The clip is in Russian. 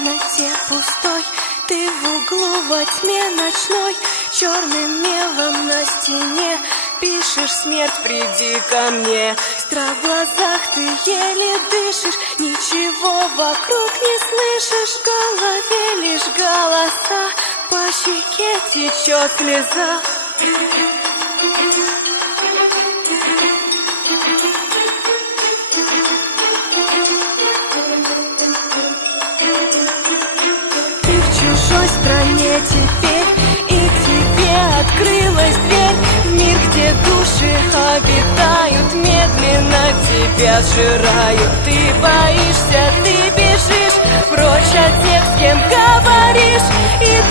комнате пустой, ты в углу во тьме ночной, черным мелом на стене пишешь: смерть, приди ко мне. Страх в глазах, ты еле дышишь, ничего вокруг не слышишь. В голове лишь голоса, по щеке течет слеза. Ты в чужой стране теперь, и тебе открылась дверь в мир, где души обитают, медленно тебя сжирают. Ты боишься, ты бежишь прочь от тех, с кем говоришь, и